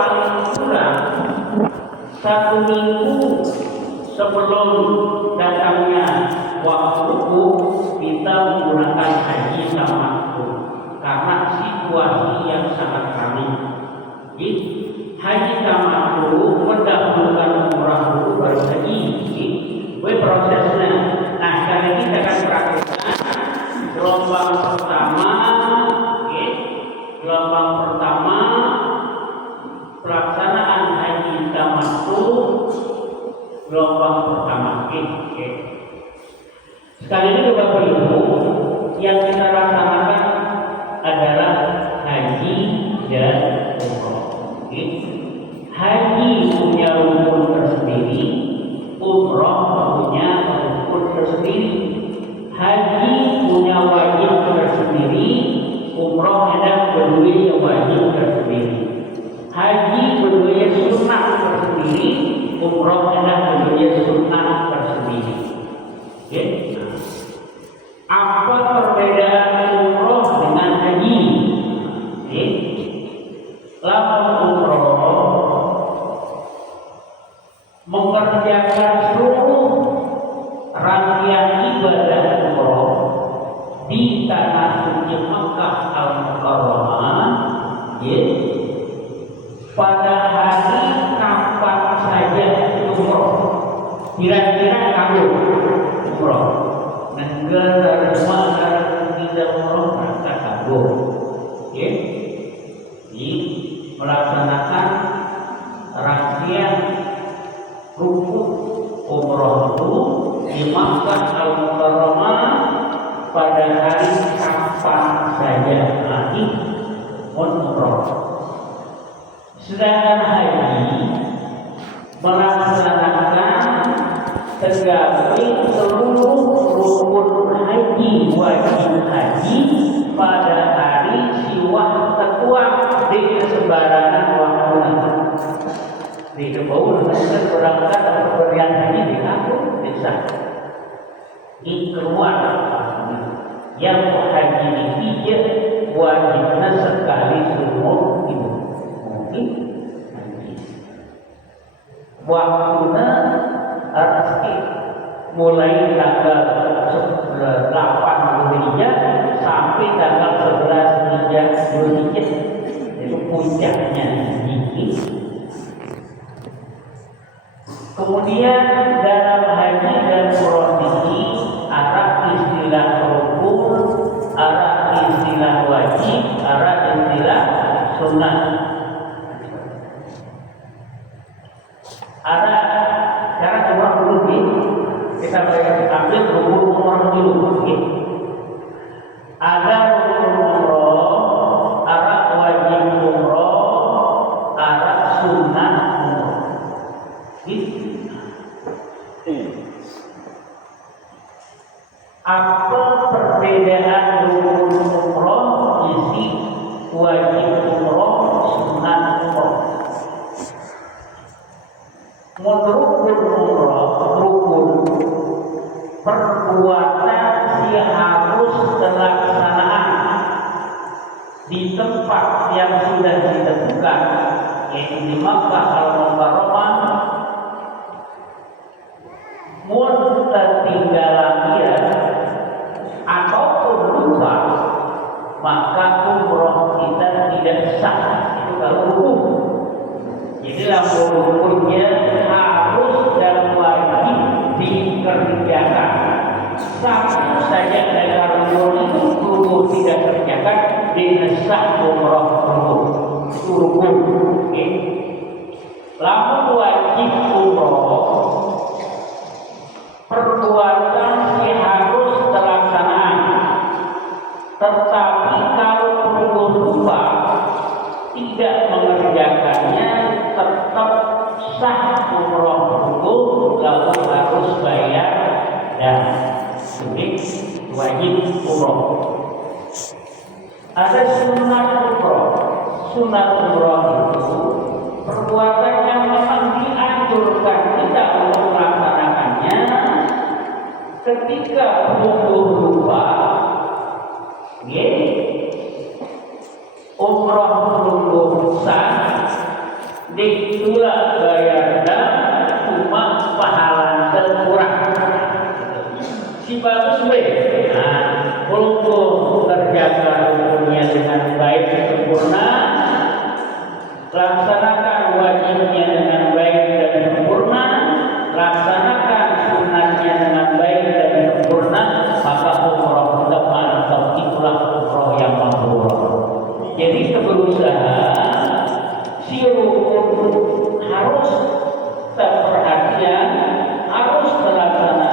paling kurang 1 minggu sebelum datangnya waktu kita menggunakan haji tamattu karena situasi yang sangat ramai. Haji tamattu mendahulukan umrah dulu baru haji. Prosesnya. Nah, kali ini kita akan praktekkan gelombang pertama pelaksanaan haji tamattu gelombang pertama. Sekali ini Bapak Ibu, yang kita laksanakan adalah haji dan umroh. Haji punya rukun tersendiri, umroh punya rukun tersendiri. Haji punya wajib tersendiri, umroh ada berdua wajib tersendiri. Haji berdua sunnah tersendiri, umroh ada berdua sunnah tersendiri. Apa perbedaan umroh dengan haji? Lawan umroh mengerjakan seluruh rangkaian ibadah umroh di tanah suci Makkah Al-Mukarramah pada hari kapan saja umroh. Kira-kira kamu umroh negara negara tidak umroh maka kamu melaksanakan rangkaian rukun umroh itu di Makkah Al-Mukarramah pada hari kapan saja nanti umroh. Sedangkan haji melaksanakan tegaknya seluruh rukun haji wajib haji pada hari siwah ketua di kesebaran waktu di kebau dan berangkat atau berian haji di kampung desa di keluar yang haji di hijab wajibnya sekali seumur hidup. Mungkin waktunya mulai tanggal 8 Zulhijjah sampai tanggal 11 Zulhijjah itu puncaknya ini. Kemudian dalam haji dan umroh ini ada istilah rukun, ada istilah wajib, ada istilah sunnah. Ada cara umroh dulu kita ambil rukun umroh dulu. Ada rukun umroh, ada wajib umroh, ada sunnah umroh. Apa perbedaan rukun umroh, isi wajib umroh, sunnah umroh? Menurut rukun perbuatan si harus terlaksanaan di tempat yang sudah ditentukan, yaitu di Makkah Al-Mukarramah. Mun tertinggalan ataupun lupa, maka umroh kita tidak sah. Itu kalau rukun. Jadi rukunnya harus dan wajib dikerjakan. Sama saja dalam rukun itu rukun tidak kerjakan disah umroh rukun. Itu rukun. Lalu wajib umroh perbuatan si harus terlaksanaan. Tetapi kalau rukun lupa tidak mengerjakannya tetap sah umroh rukun, lalu harus bayar dan wajib umroh. Ada sunat umroh. Sunat umroh itu perbuatan yang memang dianjurkan kita untuk melaksanakannya ketika lupa. Umroh belum sah, iwe. Nah, kulku terjaga rukunnya dengan baik dan sempurna, laksanakan wajibnya dengan baik dan sempurna, laksanakan sunatnya dengan baik dan sempurna, maka umroh teman atau itulah umroh yang mabrur. Jadi berusaha si rukun harus terperhatian, harus terlaksana,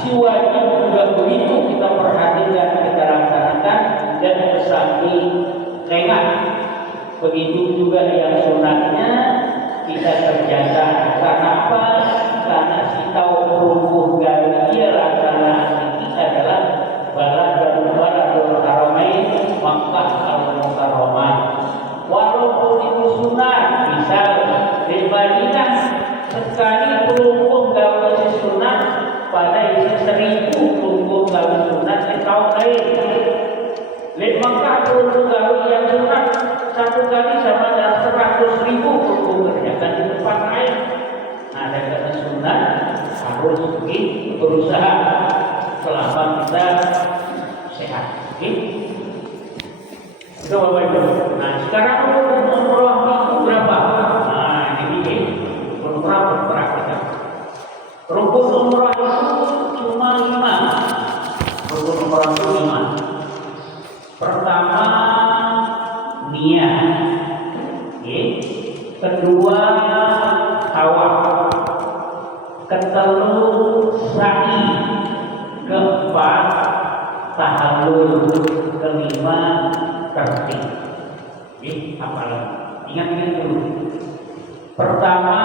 si wajib juga begitu kita perhatikan, kita laksanakan dan kesaki lengah. Begitu juga yang sunatnya kita kerjakan. Karena apa? Karena si tahu rukun dan dia laksana ini adalah baladul haramain Makkah al-Mukarramah. Walaupun itu sunat, misal di Madinah sekali rukun gawe sunat pada isi 1000 rukun gawe sunat di tahun lain. Di Makkah rukun gawe yang sunat satu kali sama dengan 100.000 rukun kerjakan di tempat lain. Nah, dan kata sunat harus berusaha selama kita sehat. Itu Bapak Ibu. Nah, sekarang rukun umroh itu berapa? Nah, ini rukun umroh berapa? Rukun umroh itu cuma 5. Rukun umroh itu 5. Pertama, niat. Kedua, tawaf. Ketelu, sa'i. Keempat, tahallul. Kelima, tertib. Apalah? Ingat dulu. Pertama,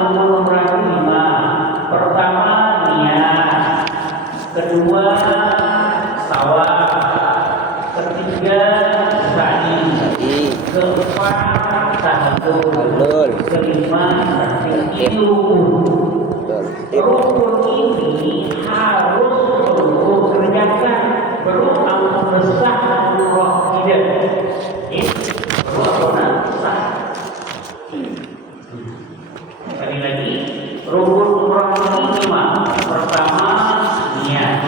rukun umrah 5. Pertama, niat. Kedua, tawaf. Ketiga, sa'i. Keempat, tahallul. Kelima, tertib. Rukun ini harus perlu kerjakan, perlu amal besar umroh tidak. Perlu amal besar. Sekali lagi, rukun umroh ini 5. Pertama, niat.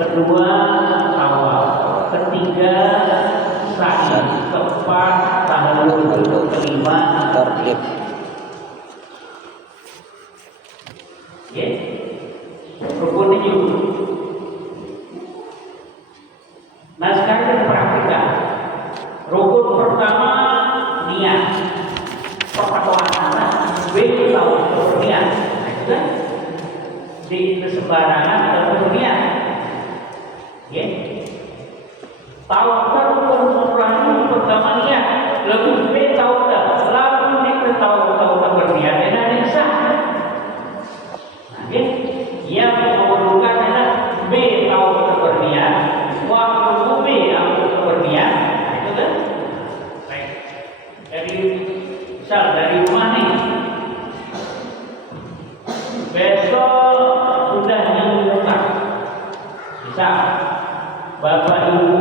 Kedua, tawaf. Ketiga, sa'i. Keempat, tahallul. Kelima, tertib. Rukun ini. Nah, sekarang kita perhatikan. Rukun pertama, niat. Pertama, tahu niat. Di kesembarangan atau niat. Tahu rukun umrah ini pertama niat. Lebih tahu dah. Lalu kita tahu berniat dan sah. Yang memerlukan adalah B tahu berniat, waktu B aku berniat, itu kan? Baik. Dari rumah nih, besok sudah diumumkan. Bisa, Bapak Ibu,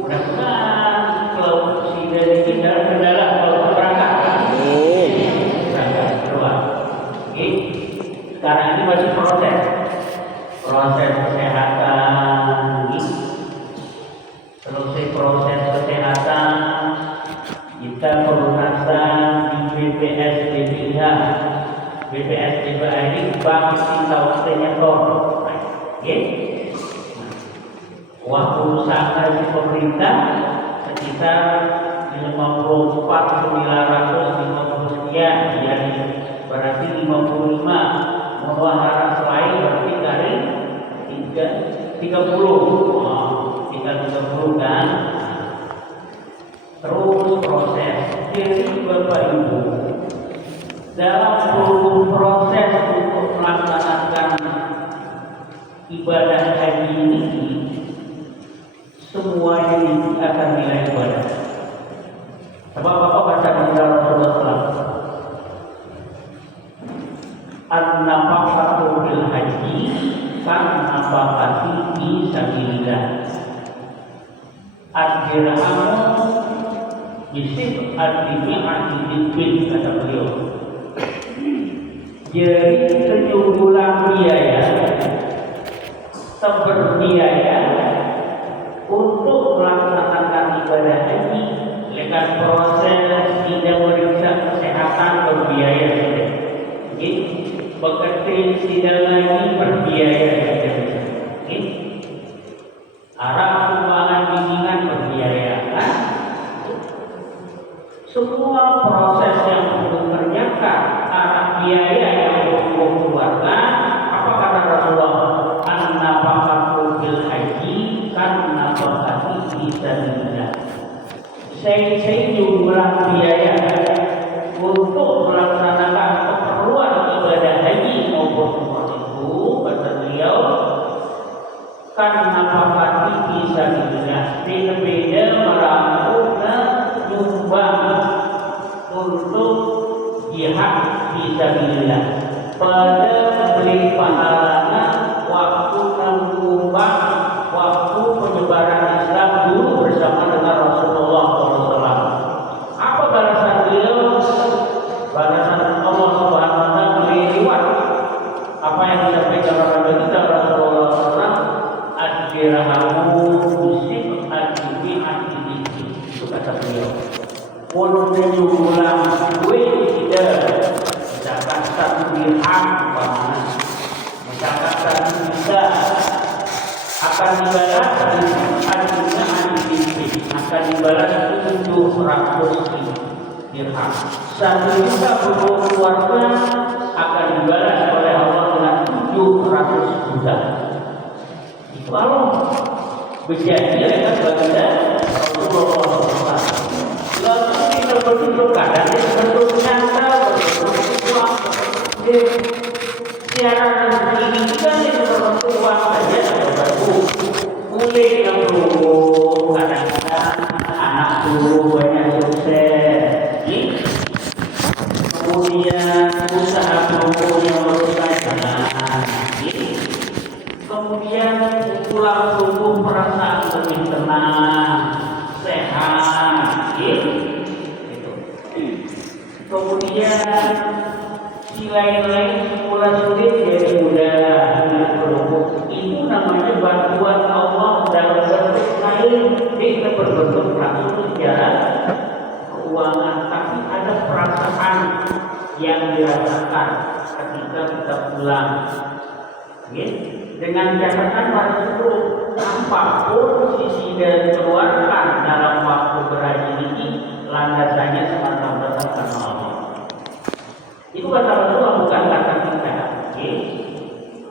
mudah-mudahan kalau si dari kita kendala kalau berangkat. Sekarang ini masih proses kesehatan, selesai proses kesehatan kita pelunasan di BPS BPIH. BPS BPIH ini bank kita waktunya uang perusahaan dari pemerintah sekitar 54.950 sekian, jadi berarti 55. Muaharah selain berarti dari 30. Tinggal 30 kan. Terus proses. Jadi Bapak Ibu, dalam seluruh proses untuk melaksanakan ibadah haji ini, semuanya ini akan nilai ibadah. Sebab Bapak baca Rasulullah SAW. An-nafaqatu fil haji kan nafaqati fi sabilillah. Ad-dirhamu yusib ad-dimi'ati bid-bid, kata beliau. Jadi 7 bulan biaya berbiaya untuk melaksanakan ibadah haji dengan proses tidak meriksa kesehatan berbiaya. Bekerja tidak lagi berbiaya. Arah sumbangan bimbingan berbiaya. Semua proses yang perlu kerjakan, arah biaya yang perlu keluarkan. Apa kata Rasulullah? An-nafaqatu fil haji kan-nafaqati fi sabilillah. Saya jumlah biaya untuk melaksanakan keperluan ibadah haji maupun umrah itu, kata beliau, kan-nafaqati fi sabilillah. Berbeda melakukan nyumbang untuk jihad fi sabilillah. Pada beli pahalanya waktu menyumbang, waktu penyebaran Islam dulu bersama dengan Rasulullah SAW. Apa balasan beliau? Balasan Allah Subhanahu Wa Taala melewat apa yang disampaikan oleh kita Rasulullah SAW. Ad-dirhamu bisib ad-dimi itu kata beliau. Walaupun jumlah gue tidak misalkan 1 dirham, misalkan 1 juta akan dibalas akan dibalas 700 dirham. 1 juta untuk keluarga akan dibalas oleh Allah dengan 700 juta. Itu Allah berjanji akan baginda Rasulullah SAW. Lalu kita berhidup kadang bentuk nyata, bentuk uang, secara rezeki kita bentuk uang saja atau batu. Mulai yang dulu kadang-kadang anak dulu banyak sukses, kemudian usaha dulu yang berusaha jalan, kemudian pulang tubuh perasaan lebih tenang, sehat, kemudian si lain-lain semula sulit jadi mudah. Itu namanya bantuan Allah dalam bentuk lain, tidak berbentuk langsung secara keuangan, tapi ada perasaan yang dirasakan ketika kita pulang. Dengan catatan pada seluruh apapun sisi dan keluarkan dalam waktu berhaji ini landasannya semata-mata karena Allah. Itu kata Rasulullah, bukan kata kita.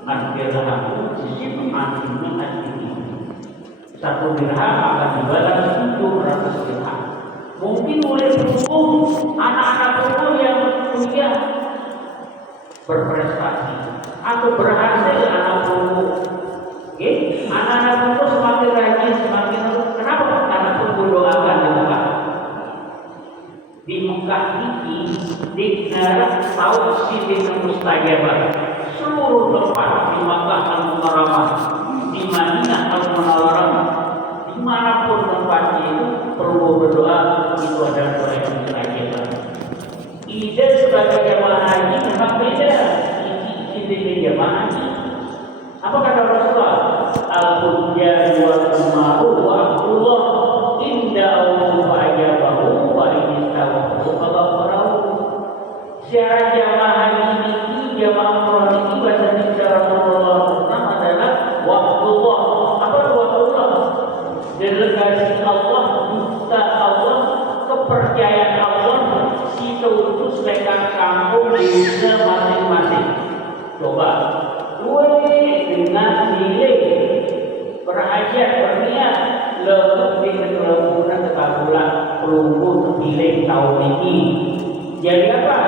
Ad-dirhamu bisib ad-dimi. 1 dirham akan dibalas 700 dirham. Mungkin oleh hukum anak-anak itu yang kuliah berprestasi atau berhasil anak buku. Anak-anak buku semakin rajin, semakin kenapa? Karena doakan di Mekah. Di Mekah ini dikenal tahu sidin mustajabah. Seluruh tempat di Mekah Al-Mukarramah, di Madinah Al-Munawwarah, dimanapun tempatnya itu perlu berdoa, itu adalah doa yang mustajabah. Ide sebagai jamaah haji memang beda. Ide jamaah haji. Apa kata Rasulullah? Al-Hujjah wal-Umaru wa Abdullah inda Allah wa ajabahu wa inistawahu wa ghafarahu. Syarat jamaah haji ini, jamaah umrah ini bahasa Indonesia Rasulullah SAW adalah waqtullah. Apa waqtullah? Delegasi Allah, duta Allah, kepercayaan Allah, si utus lekat kampung di desa masing-masing. Coba, dengan nilai berhajat berniat lebih di keteluruhan kekabulan pelunggu nilai tahun ini. Jadi apa?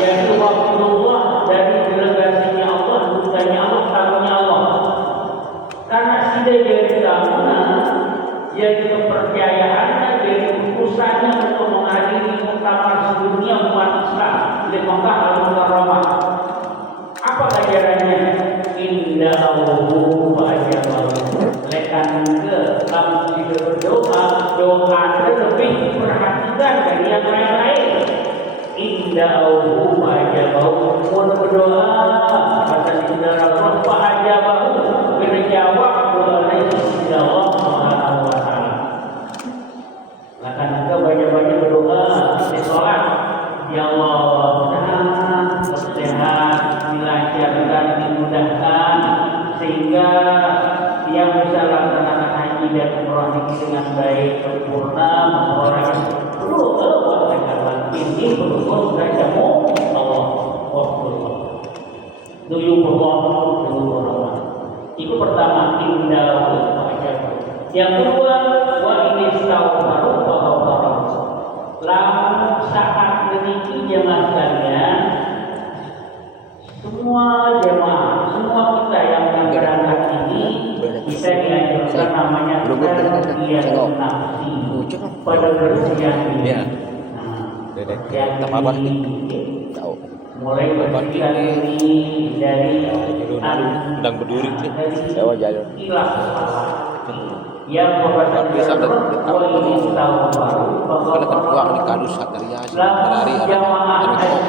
Jadi waqtullah dari delegasinya Allah, dutanya Allah, tamunya Allah. Karena sudah jadi tamunya, jadi kepercayaannya, jadi urusannya untuk menghadiri muktamar sedunia umat Islam di Mekah Al-Mukarramah. Apa ajarannya? Indah Allahu wa ajabahu. Lekan ke kamu jika berdoa, doa lebih perhatikan dari yang lain-lain. Indah Allahu wa ajabahu. Mau berdoa kata saudara Allah wa ajabahu, beri terjawab oleh Allah Subhanahu wa taala. Maka kita banyak-banyak berdoa di sholat. Ya Allah, mudah-mudahan sehat, dilancarkan, dimudahkan sehingga yang bisa laksanakan haji dan umrah ini dengan baik sempurna, memperoleh ini berhubung dengan jamu Allah. Itu pertama indah. Yang kedua wa ini istaghfaru wa ghafaru. Lalu saat meniki jemaah sekalian, semua jemaah, semua kita yang berangkat ini kita dianjurkan namanya tazkiyatun nafsi pada bersihan ini. Apa tahu mulai bersihan ini dari sedang berduri sih sewa jalur yang berkata bisa ini tahu baru kalau terbuang di kadus sataria hari ada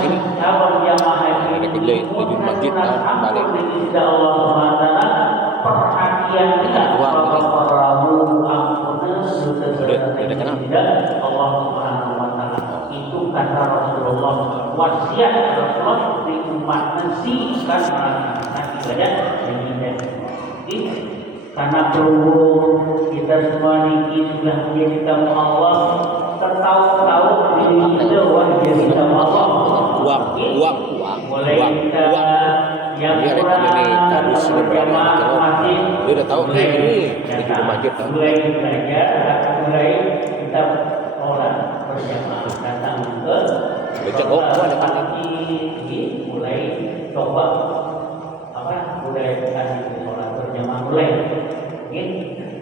ini ada kerja di masjid tahun balik perhatian kita bahwa udah kenal Allah Subhanahu wa taala itu kata Rasulullah wasiat Rasulullah di umat mensikan melaksanakan ibadah dan ibadah karena perlu kita semua ini sudah menjadi tamu Allah tertahu-tahu diri kita menjadi tamu Allah uang mulai kita yang kurang kadus berjamaah masjid dia udah tahu ini di masjid mulai belajar mulai kita orang berjamaah datang ke baca ada kan mulai coba mulai kasih sholat berjamaah mulai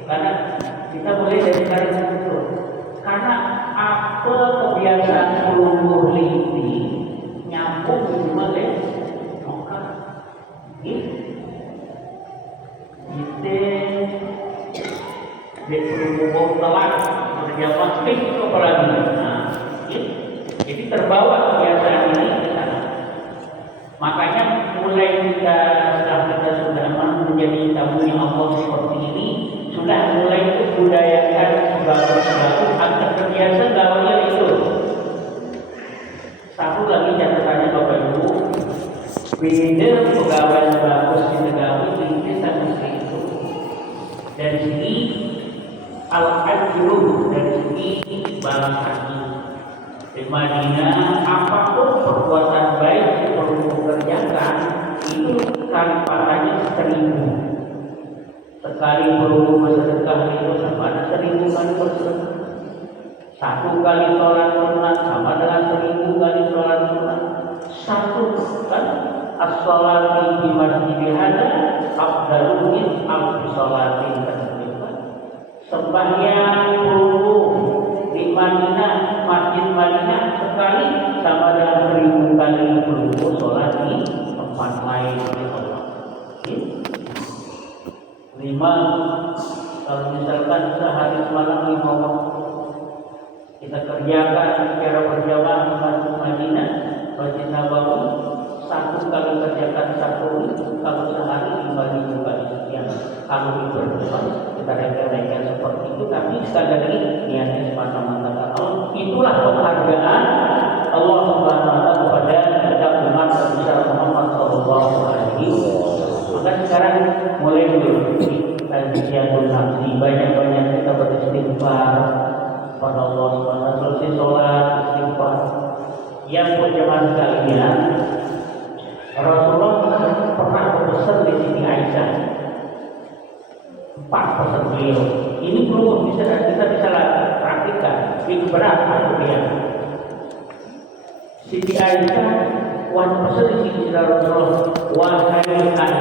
karena kita mulai dari sekarang itu karena apa kebiasaan pelungguh lidi nyambung di mulai maka kita di pelungguh telat berjamaah pik apalagi jadi terbawa kebiasaan ini ke sana. Makanya mulai kita sudah menjadi tamu Allah seperti ini, sudah mulai budayakan bagus-bagus agar terbiasa gaulnya itu. Satu lagi catatannya Bapak Ibu, beda pegawai bagus di negara ini sama itu. Dari segi al-ajru, dari segi balas hati. Di Madinah apapun perbuatan baik yang perlu dikerjakan itu kali pahalanya 1000. Sekali perlu bersedekah itu sama ada 1000 kali bersedekah. Satu kali sholat sunat sama dengan 1000 kali sholat sunat. Satu kan as-sholati di masjid hada afdalu min alfi sholatin tasbihah. Sembahyang perlu di Madinah, masjid Madinah sekali sama dengan 1000 kali berwudu sholat di tempat lain di Allah. 5 kalau misalkan sehari semalam 5 waktu kita kerjakan secara berjamaah di masjid Madinah, masjid Nabawi, satu kali kerjakan 1 kalau sehari 5000 kali sekian. Kalau diperlukan kita reka-reka seperti itu, tapi sekali lagi niatnya semata-mata Allah. Itulah penghargaan Allah Subhanahu wa taala kepada umat besar Muhammad sallallahu alaihi wasallam. Maka sekarang mulai dulu tazkiyatun nafsi, banyak-banyak kita beristighfar pada Allah Subhanahu wa taala, selesai sholat istighfar. Yang berjamaah sekalian, Rasulullah pernah berpesan di sini Aisyah. 4 pesan beliau. Ini belum bisa kita bisa praktikkan. Itu berat atau dia. Siti Aisyah wan pesan di sini Rasulullah. Wahai Aisyah,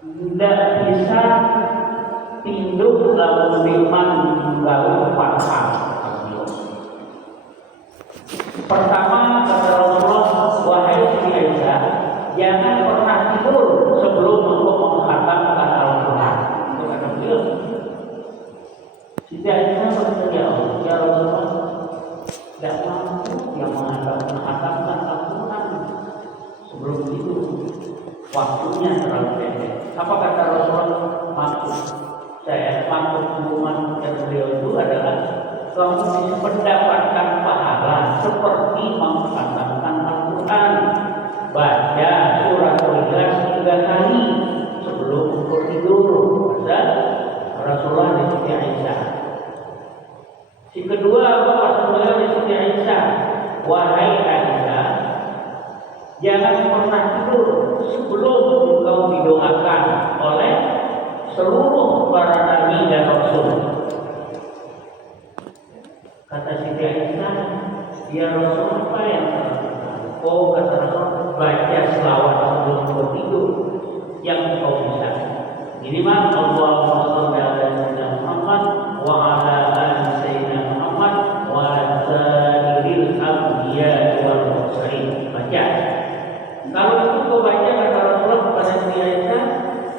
tidak bisa tinduk lalu liman gaul 4 hal. Pertama kata Rasulullah, wahai Siti Aisyah, jangan pernah tidur sebelum untuk menghatamkan Al-Quran. Itu kata beliau. Siti Aisyah berkata, ya Rasulullah, tidak mampu yang menghatamkan Al-Quran sebelum tidur. waktunya terlalu pendek. Apa kata Rasulullah? Maksud hukuman beliau itu adalah kamu bisa mendapatkan pahala seperti mengkhatamkan Al-Quran, baca surat Al-Ikhlas 3 kali sebelum tidur. Dan Rasulullah di Siti Aisyah. Si kedua apa Rasulullah di Siti Aisyah? Wahai Aisyah, jangan pernah tidur sebelum engkau didoakan oleh seluruh para nabi dan rasul. Kata Siti Aisyah, ya Rasul, apa yang kau kata Rasul, baca selawat sebelum kau tidur yang kau bisa. Minimal Allahumma shalli ala sayyidina Muhammad wa ala ali sayyidina Muhammad wa ala sairil anbiya wal mursalin. Baca. Kalau itu kau baca kata Rasulullah kepada Siti Aisyah,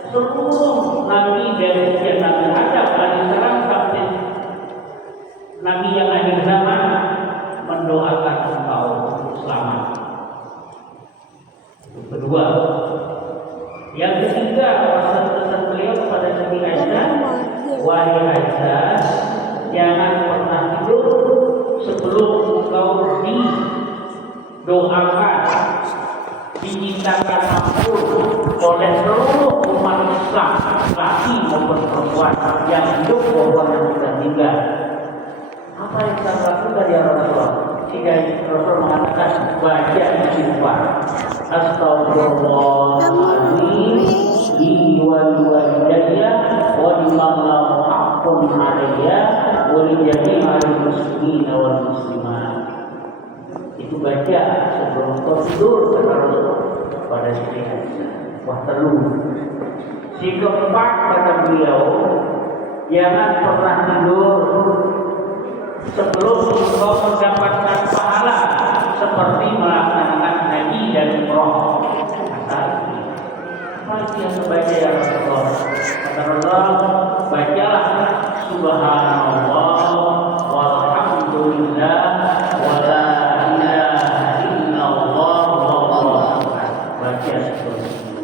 seluruh nabi dari sekian Nabi Adam alaihissalam sampai nabi yang akhir zaman mendoakan engkau selamat. Itu kedua. Yang ketiga, pesan beliau kepada Siti Aisyah, wahai Aisyah, jangan pernah tidur sebelum engkau didoakan, dimintakan ampun oleh seluruh umat Islam, laki maupun perempuan yang hidup maupun yang sudah tinggal. Apa yang kita lakukan ya Rasulullah? Sehingga Rasul mengatakan baca istighfar. Astagfirullahaladzim li walidayya wa liman lahu haqqun 'alayya wa li jami'il muslimin wal muslimat. Itu baca sebelum kau tidur kata Rasul pada Siti Aisyah. Wah, terlalu. Si keempat kata beliau, jangan pernah tidur sebelum engkau mendapatkan pahala seperti melaksanakan haji dan umroh. Apa yang terbaca ya Rasulullah? Kata Rasulullah, bacalah subhanallah walhamdulillah wala ilaha illallah wallahu akbar. Baca seperti itu.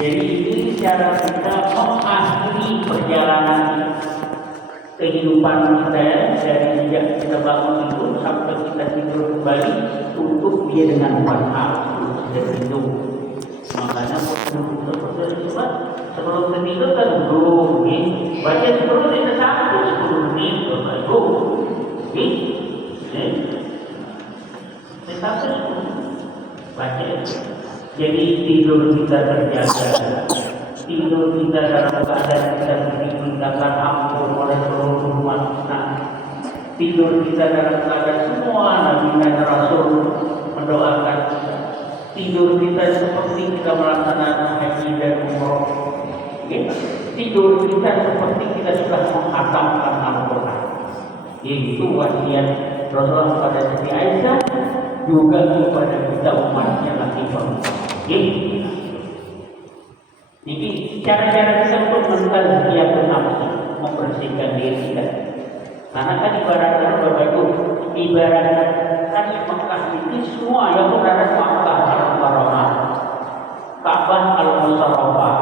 Jadi ini cara kita mengakhiri perjalanan kehidupan kita dari sejak kita bangun tidur sampai kita tidur kembali, tutup dia dengan 4 hal sudah hidup. Makanya sebelum tidur kan dulu, baca sebelum kita sampai 10 menit baru, sampai baca. Jadi tidur kita terjaga. Tidur kita dalam keadaan kita dimintakan ampun oleh seluruh umat Islam. Tidur kita dalam keadaan semua nabi dan rasul mendoakan kita. Tidur kita seperti kita melaksanakan haji dan umroh. Tidur kita seperti kita sudah menghatamkan Al-Quran. Itu wasiat Rasulullah kepada Siti Aisyah, juga kepada kita umatnya lagi perempuan. Jadi cara-cara kita untuk mentazkiyatun nafsi, membersihkan diri kita. Karena kan ibaratnya Bapak Ibu, ibaratnya kan Mekah ini semua yang berada Makkah Al-Mukarramah, Ka'bah Al-Musharrafah,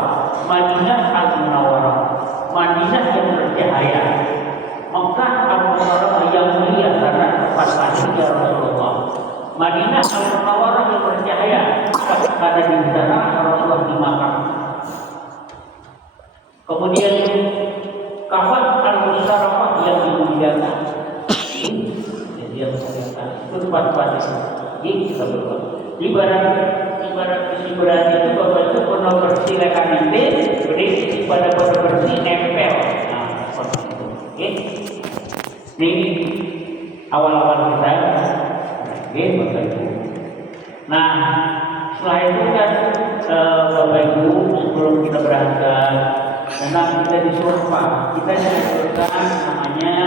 Madinah Al-Munawwarah, Madinah yang bercahaya, Mekah Al-Mukarramah yang mulia karena tempat lahirnya Rasulullah, Madinah Al-Munawwarah yang bercahaya karena di sana Rasulullah dimakamkan. Kemudian Ka'bah Al-Musharrafah yang dimuliakan. Jadi yang dimuliakan itu tempat-tempat ini kita berbuat. Ibarat isi berarti itu Bapak itu pernah bersilakan nanti berdiri pada bersih nempel. Nah, seperti itu. Ini awal-awal kita. Bapak Ibu. Nah, setelah itu kan Bapak Ibu sebelum kita berangkat, memang kita disuruh Pak, kita diajarkan namanya